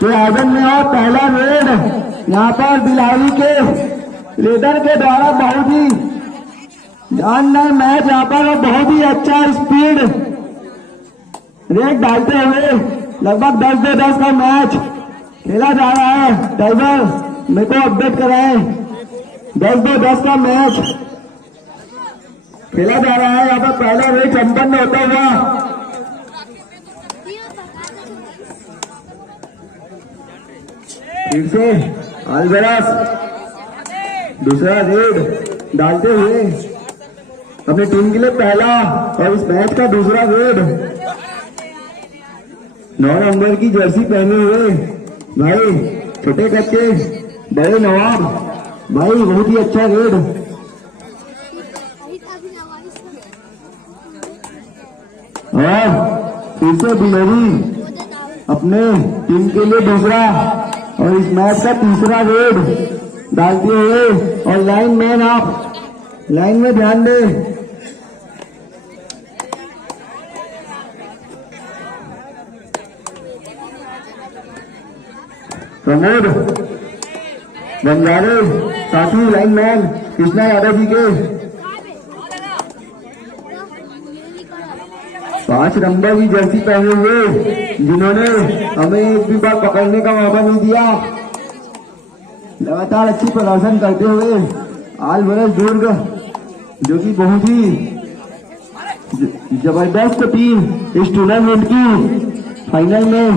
के आजम में और पहला रेड यहाँ पर बिलारी के रेडर के द्वारा बहुत ही जानदार मैच यहाँ पर और बहुत ही अच्छा स्पीड रेड डालते हुए लगभग 10-10 का मैच खेला जा रहा है। ड्राइवर मेरे को अपडेट कराएं। 10-10 का मैच खेला जा रहा है। यहाँ पर पहला रेड संपन्न होता हुआ फिर से अल्वेरास दूसरा रेड डालते हुए अपनी टीम के लिए पहला और इस मैच का दूसरा रेड। 9 नंबर की जर्सी पहने हुए भाई छोटे कच्चे बड़े नवाब भाई बहुत ही अच्छा रेड। और फिर से बिलोरी अपने टीम के लिए दूसरा और इस मैच का तीसरा रेड डालते हुए और लाइन मैन आप लाइन में ध्यान दे। प्रमोद बंजारे साथी लाइन मैन कृष्णा यादव जी के 5 नंबर की जर्सी पहने हुए जिन्होंने हमें एक भी बार पकड़ने का मौका नहीं दिया। लगातार अच्छी प्रदर्शन करते हुए आलवरस दुर्ग जो कि बहुत ही जबरदस्त टीम इस टूर्नामेंट की फाइनल में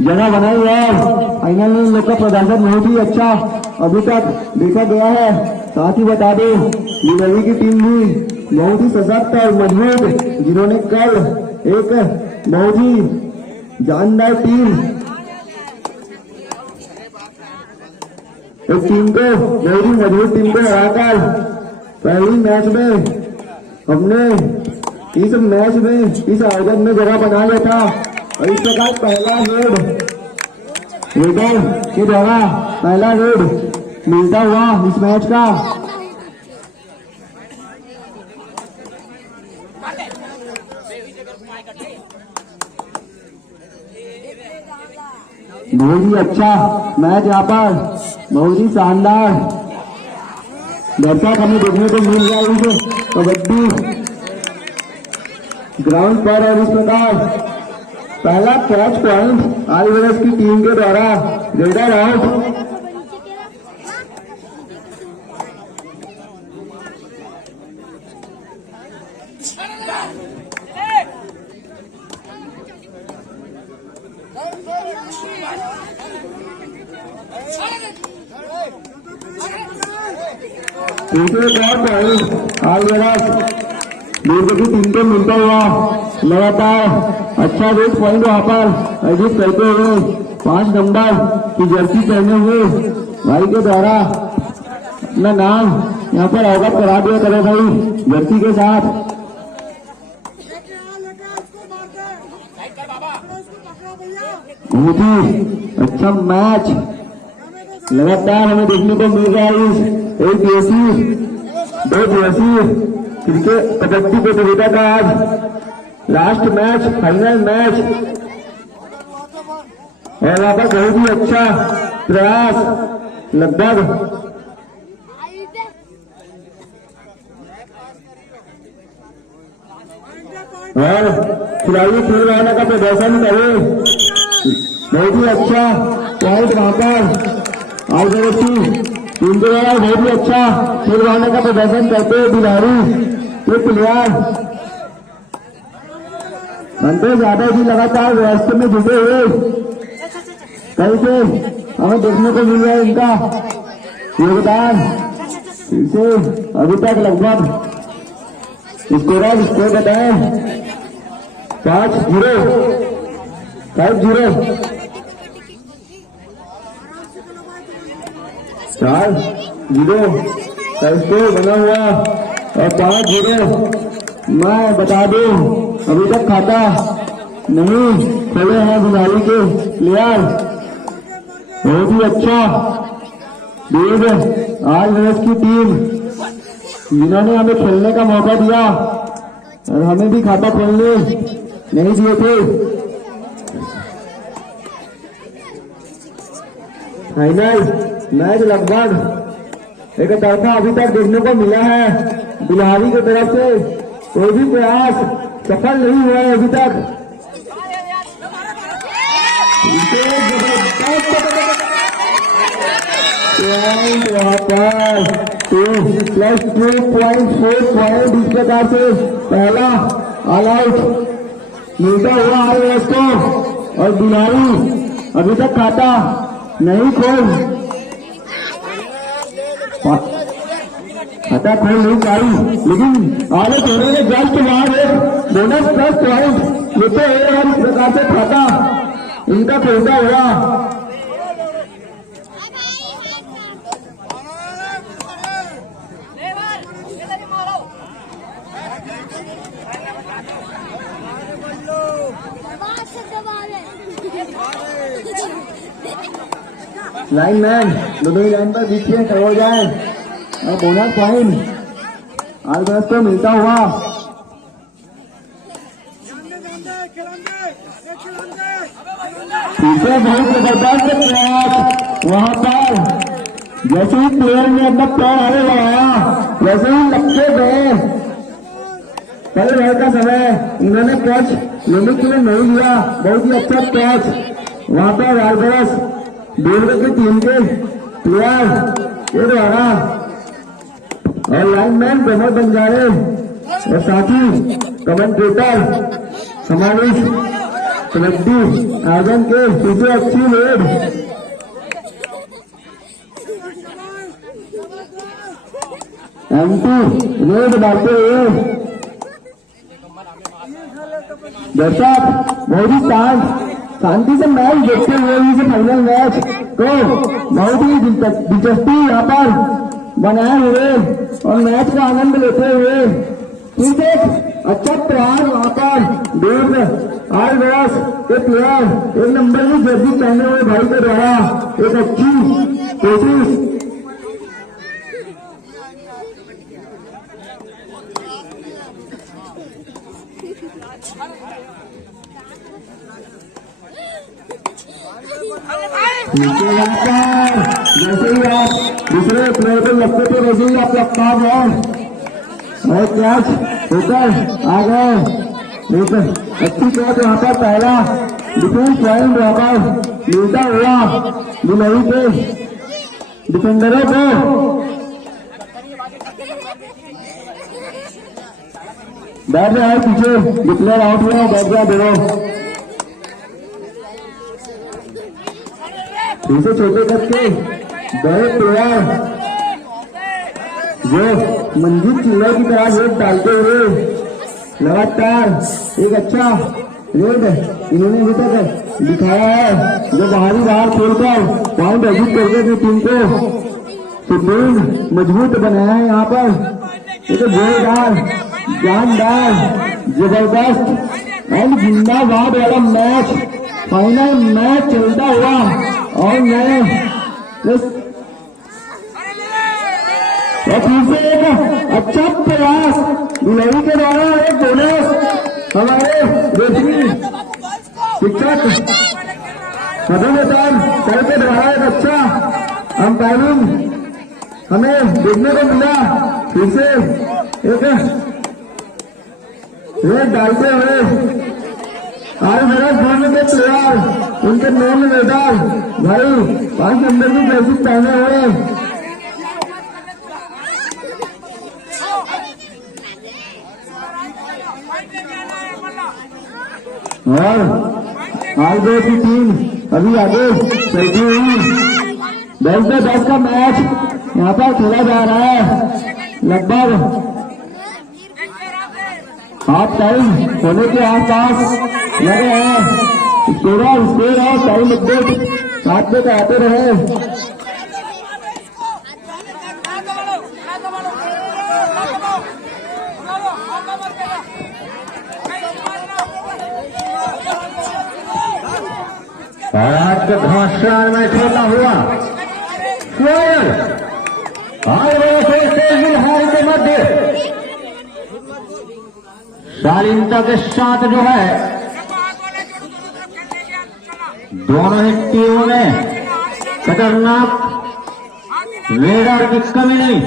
जगह बनाई है। फाइनल में इन लोग का प्रदर्शन बहुत ही अच्छा अभी तक देखा गया है। साथ ही बता दें बिलोरी की टीम भी बहुत ही सशक्त और मजबूत जिन्होंने कल एक बहुत ही जानदार टीम एक टीम को बहुत ही मजबूत टीम को हराकर पहली मैच में हमने इस मैच में इस आयोजन में जगह बना लिया था। और इस प्रकार पहला रेडर के द्वारा पहला रेड मिलता हुआ इस मैच का बहुत ही अच्छा मैच यहाँ पर बहुत ही शानदार दर्शक हमें देखने को मिल रहा है कबड्डी ग्राउंड पर। और इस प्रकार पहला कैच पॉइंट आलवेरस की टीम के द्वारा रेडर आउट। दुर्ग की टीम को मिलता हुआ लगातार अच्छा रेट पॉइंट वहां पर अर्जित करते हुए 5 नंबर की जर्सी पहने हुए भाई के द्वारा अपना नाम यहाँ पर अवगत करा दिया करे भाई जर्सी के साथ। बहुत ही अच्छा मैच लगातार हमें देखने को मिल रहा है। एक देसी 2 देसी क्रिकेट कबड्डी प्रतियोगिता का आज लास्ट मैच फाइनल मैच और यहाँ पर बहुत ही अच्छा प्रयास लगभग और खिलाड़ी खेल रहा का प्रदर्शन करे बहुत ही अच्छा पॉइंट वहां पर टीम के द्वारा बहुत ही अच्छा खेल रहा का प्रदर्शन करते हुए बिहारी के प्लेयर संतोष यादव जी लगातार व्यवस्था में जुटे हुए कल से हमें देखने को मिल रहा है इनका योगदान। फिर से अभी तक लगभग स्कोर बताएं 5-0 4-0 का स्कोर बना हुआ और 5-0 मैं बता दूं अभी तक खाता नहीं खोले हैं बिहारी के प्लेयर। बहुत ही अच्छा देव आलवेरस की टीम जिन्होंने हमें खेलने का मौका दिया और हमें भी खाता खोलने नहीं दिए थे। फाइनल मैच लगभग एक तरफा अभी तक देखने को मिला है। बिहारी की तरफ से कोई भी प्रयास सफल नहीं हुआ है अभी तक। वहां पर 2+2.4 पॉइंट इस प्रकार से पहला ऑल आउट मिलता हुआ है दोस्तों। और बिहारी अभी तक खाता नहीं खोल नहीं पाई, लेकिन आगे खेलने में जस्ट वहां एक बोनस प्लस पॉइंट लेते हुए और इस प्रकार से खाता इनका खोलता हुआ। लाइन मैन दोनों ही लाइन पर बीच में खड़े हो जाए और बोनस पॉइंट आज बस को मिलता हुआ। तीसरे बहुत जबरदस्त प्रयास वहां पर, जैसे ही प्लेयर ने अपना पैर आगे बढ़ाया वैसे ही लपके गए। पहले रह का समय उन्होंने कैच लेने के लिए नहीं लिया, बहुत ही अच्छा कैच वहां पर राजगरस बेलवे की टीम के प्लेयर के द्वारा और लाइनमैन प्रमोद बंजारे और साथी कमेंटेटर हमारे कबड्डी आयोजन के पीछे अच्छी रेड एंटी रेड डालते हुए दर्शक बहुत ही शांति से मैच देखते हुए इस फाइनल मैच को बहुत ही दिलचस्पी यहाँ पर बनाए हुए और मैच का आनंद लेते हुए फिर एक अच्छा प्रयास वहाँ पर दूर आरगरस के प्लेयर 1 नंबर की जर्सी पहने हुए भाई के द्वारा एक अच्छी कोशिश। जैसे ही आप दूसरे प्लेयर को लगते थे वैसे ही आप लगता है और कैच होकर आ गए। अच्छी कैच वहाँ पर पहला डिफेंस पॉइंट वहाँ पर मिलता हुआ बिलहरी के डिफेंडरों को। बैठ जाए पीछे प्लेयर आउट हुआ, बैठ जाए दोनों इसे छोटे करके बड़े प्लेयर जो मंजीत चिल्ला की तरह रेड डालते हुए लगातार एक अच्छा रेड इन्होंने अभी तक दिखाया है, जो बाहर खेलकर पॉइंट अर्जित करके अपनी टीम को सुदृढ़ मजबूत बनाया है। यहाँ पर एक जोरदार जानदार जबरदस्त एंड जिंदाबाद वाला मैच फाइनल मैच चलता हुआ और मैं फिर से एक अच्छा प्रयास बिलहरी के द्वारा एक बोनस हमारे रेफरी शिक्षक मधुमेतान सर के द्वारा एक अच्छा अंपायरिंग हमें देखने को मिला। फिर से एक रेड डालते हुए आज मेरा फोन के प्लेयर उनके मेन मेडल भाई 5 नंबर की जर्सी पहने हुए और आगे की टीम अभी आगे चलती हुई 10-10 का मैच यहाँ पर खेला जा रहा है। लगभग हाफ टाइम होने के आसपास लगे हैं। स्कोर और टाइम अपडेट साथ में आते रहे। आज का घमासान में खेलता हुआ हार के मध्य शालीनता के साथ जो है दोनों ही टीमों ने खतरनाक रेडर की कमी नहीं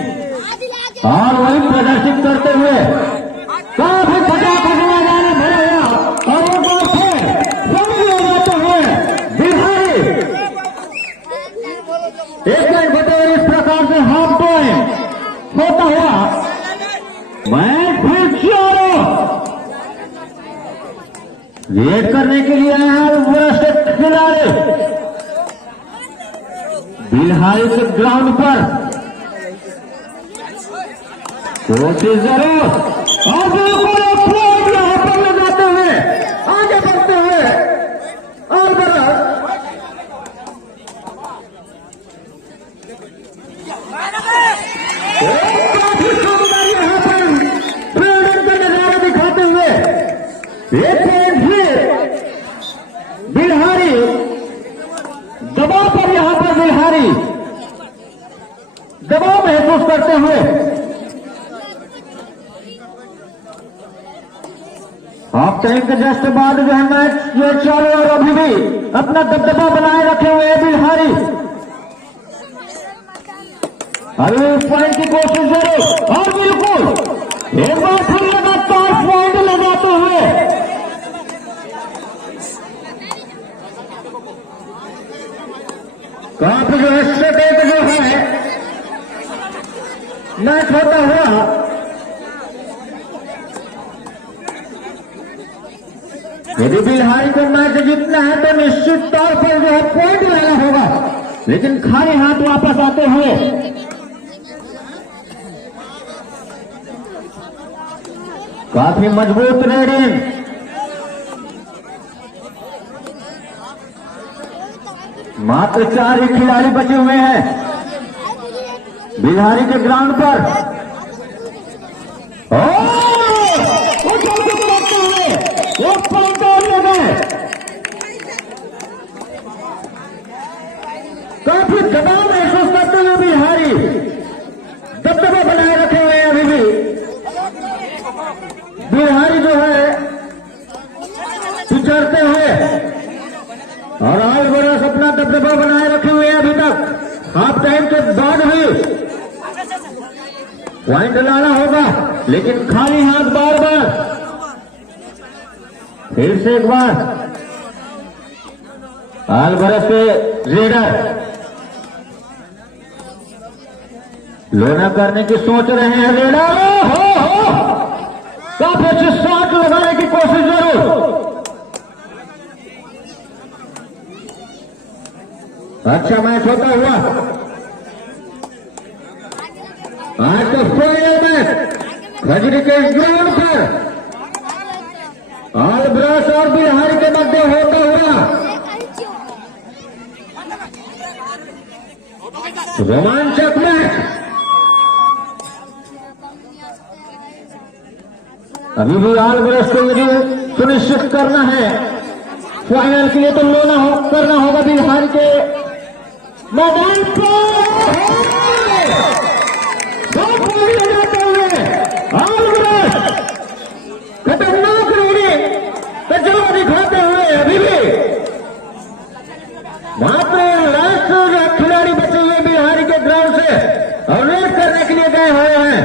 और वही प्रदर्शित करते हुए काफी पटाखे जाने भरे हुआ और वो जाते हुए बिहारी एक पॉइंट होते हुए इस प्रकार से हाफ पॉइंट होता हुआ मैच फिर चारों वेट करने के लिए आए हैं वरिष्ठ खिलाड़ी बिहारी के ग्राउंड पर कोशिश जरूर और बिल्कुल यहाँ पर ले जाते हुए आगे बढ़ते हुए और बड़ा काफी शानदार यहाँ पर फील्डिंग का नजारा दिखाते हुए एक पॉइंट फिर बिहारी दबाव पर यहाँ पर बिहारी दबाव महसूस करते हुए हाफ टाइम के जस्ट बाद जो है मैच ये चालू और अभी भी अपना दबदबा बनाए रखे हुए हैं बिहारी अभी पॉइंट की कोशिश जरूर और बिल्कुल एक बार फिर लगातार पॉइंट लगाते हुए काफी जो है स्ट्रेटेज जो है मैच होता हुआ यदि बिहारी को मैच जीतना है तो निश्चित तौर पर जो है पॉइंट लेना होगा लेकिन खाली हाथ वापस आते हुए काफी मजबूत रेडिंग मात्र 4 ही खिलाड़ी बचे हुए हैं बिहारी के ग्राउंड पर वो पॉइंट और ले गए काफी दबाव महसूस करते हुए बिहारी दबदबा बनाए रखे हुए हैं अभी भी बिहारी जो है पिछड़ते हुए और आज बरस अपना दबदबा बनाए रखे हुए हैं अभी तक हाफ टाइम के बाद ही पॉइंट लाना होगा लेकिन खाली हाथ बार बार फिर से एक बार आलबरस के रेडर लोना करने की सोच रहे हैं रेडर हो काफी अच्छे शॉट लगाने की कोशिश जरूर अच्छा मैच होता हुआ आज का फाइनल मैच खजरी के ग्राउंड पर आलब्रस और बिहारी के मध्य होता हुआ रोमांचक मैच अभी भी आलब्रस को यदि सुनिश्चित करना है फाइनल के लिए तो करना होगा बिहारी के मैदान पर जाते हुए आलब्रस खतरनाक तजुर्बा दिखाते हुए अभी भी मात्र लास्ट खिलाड़ी बचे हुए बिहारी के ग्राउंड से और रेड करने के लिए गए हुए हैं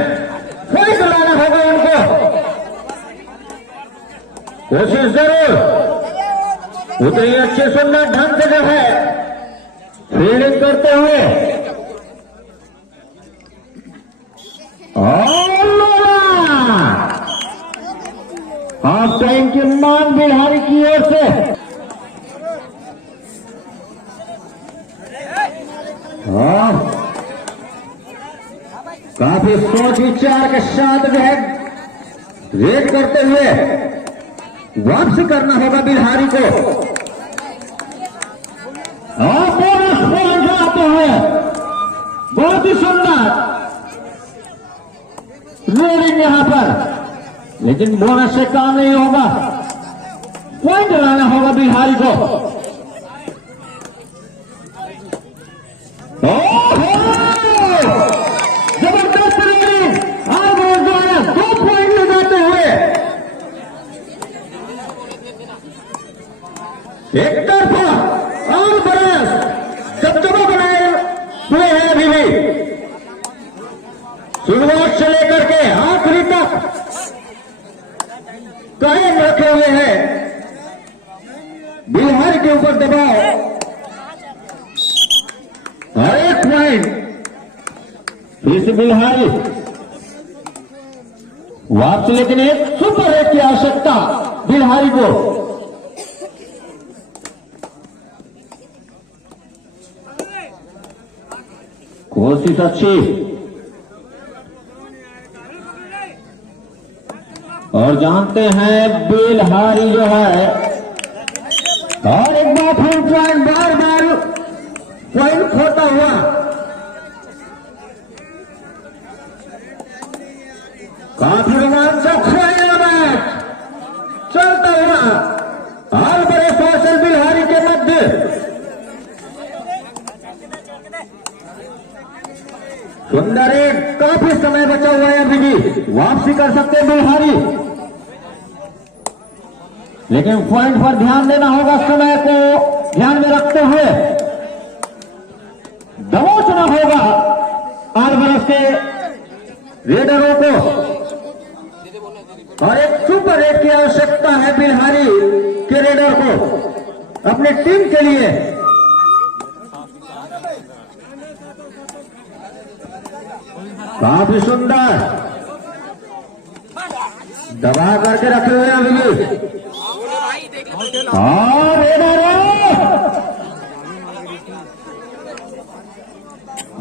पॉइंट लाना होगा उनको कोशिश जरूर उतनी अच्छे सुंदर ढंग से जो है फील्डिंग करते हुए हाफ टाइम की मांग बिहारी की ओर से काफी सोच विचार के साथ जो है रेड करते हुए वापसी करना होगा बिहारी को और बोनस पॉइंट आते हुए बहुत ही सुंदर रेडिंग यहां पर लेकिन बोनस से काम नहीं होगा पॉइंट लाना होगा बिहारी को जबरदस्त रेडिंग और वो जो है 2 पॉइंट लगाते हुए एक तरफा और बरस दबदबा बनाए हुए हैं, बिहार के ऊपर दबाव और एक पॉइंट इस बिहारी वापस, लेकिन एक सुपर हिट की आवश्यकता बिहारी को। कोशिश अच्छी और जानते हैं बिहारी जो है, और एक बार फिर पॉइंट, बार बार पॉइंट खोता हुआ काफी रोमांचक मैच चलता हुआ और बड़े कौशल बिहारी के मध्य सुंदर, एक काफी समय बचा हुआ है अभी भी, वापसी कर सकते हैं बिहारी, लेकिन पॉइंट पर ध्यान देना होगा, समय को ध्यान में रखते हुए दबोचना होगा आलबरस के रेडरों को, और एक सुपर रेड की आवश्यकता है बिहारी के रेडर को अपनी टीम के लिए। काफी सुंदर दबा करके रखे हुए अभी भी, और रेडर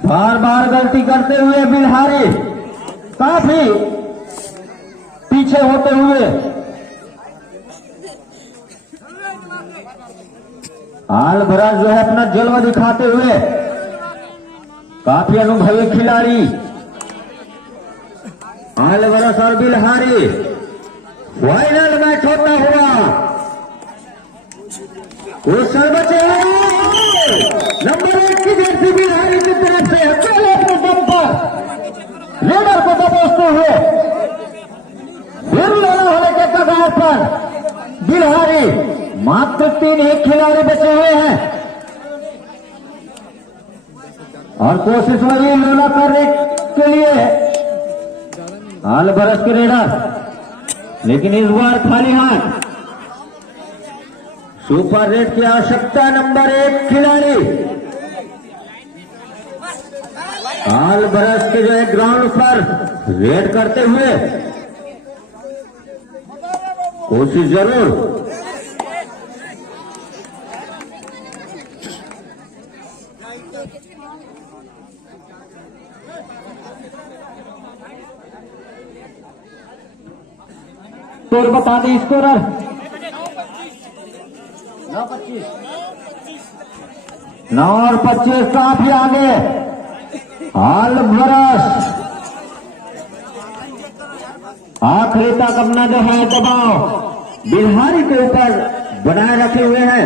बार बार गलती करते हुए बिहारी काफी पीछे होते हुए, आलबरस जो है अपना जलवा दिखाते हुए, काफी अनुभवी खिलाड़ी आलबरस और बिहारी, फाइनल मैच होता हुआ कुशल बचे नंबर 1 की जर्सी बिहारी की तरफ से अकेले अपने दम पर रेडर को दबोचते हुए फिर लेना होने के कगार पर बिहारी, मात्र 3 ही खिलाड़ी बचे हुए हैं और कोशिश वही लोना करने के लिए आलबरस के रेडर, लेकिन इस बार खाली हाथ। सुपर रेड की आवश्यकता नंबर 1 खिलाड़ी आलबरस के जो है ग्राउंड पर रेड करते हुए, कोशिश जरूर, तो बता दें स्कोरर 9 और 25 काफी आगे आलबरस आखिरी तक अपना जो है दबाव बिहारी के ऊपर बनाए रखे हुए हैं।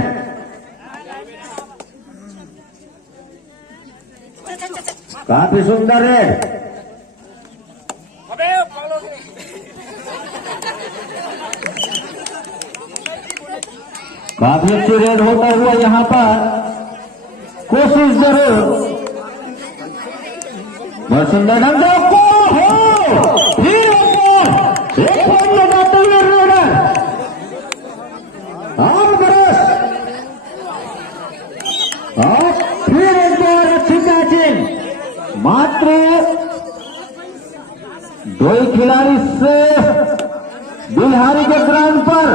काफी सुंदर है, काफी अच्छी रेड होता हुआ यहाँ पर, कोशिश जरूर, बहुत सुंदर ढंग एक पॉइंट लगाते हुए रेडर आलबरस, और फिर एक बार अच्छी कैचिंग, मात्र 2 ही खिलाड़ी से बिहारी के ग्राउंड पर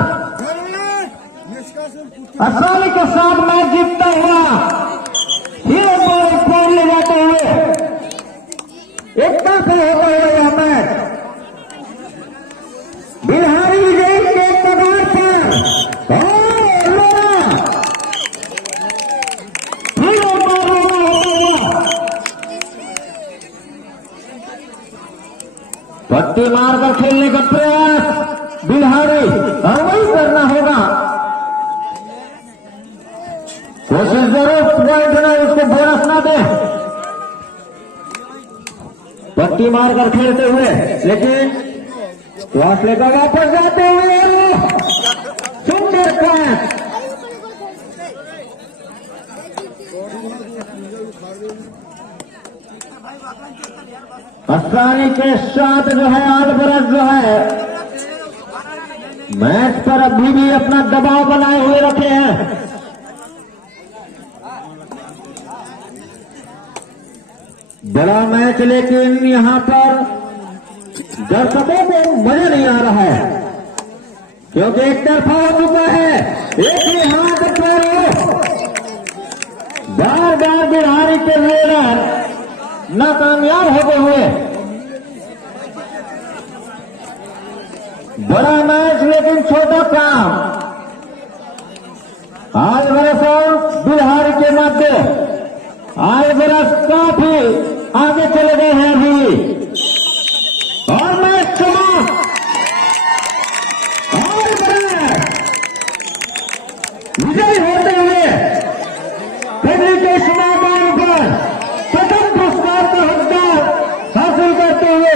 आसानी के साथ मैच जीतता हुआ फिर एक बार एक पॉइंट ले जाते हुए एक तरफा होता हुआ यह मैच बिहारी विजय के कगार पर, फिर एक बार होता हुआ पट्टी मारकर खेलने का प्रयास बिहारी, और वही करना होगा, कोशिश जरूर पॉइंट ना उसको बोनस ना दे, पट्टी मारकर खेलते हुए, लेकिन टॉस लेकर वापस जाते हुए सुंदर कैच, आसानी के साथ जो है आलबरस जो है मैच पर अभी भी अपना दबाव बनाए हुए रखे हैं। बड़ा मैच, लेकिन यहां पर दर्शकों को मजा नहीं आ रहा है क्योंकि एक तरफा हो चुका है। एक ही हाथ पर बार बार बिहारी के रेडर नाकामयाब होते हुए। बड़ा मैच लेकिन छोटा काम। आज बरस बिहारी के मध्य आज बरस काफी आगे चले गए हैं अभी, और मैच समाप्त। और बरस विजयी होते हुए फेडरेशन मैदान पर प्रथम पुरस्कार का हकदार हासिल करते हुए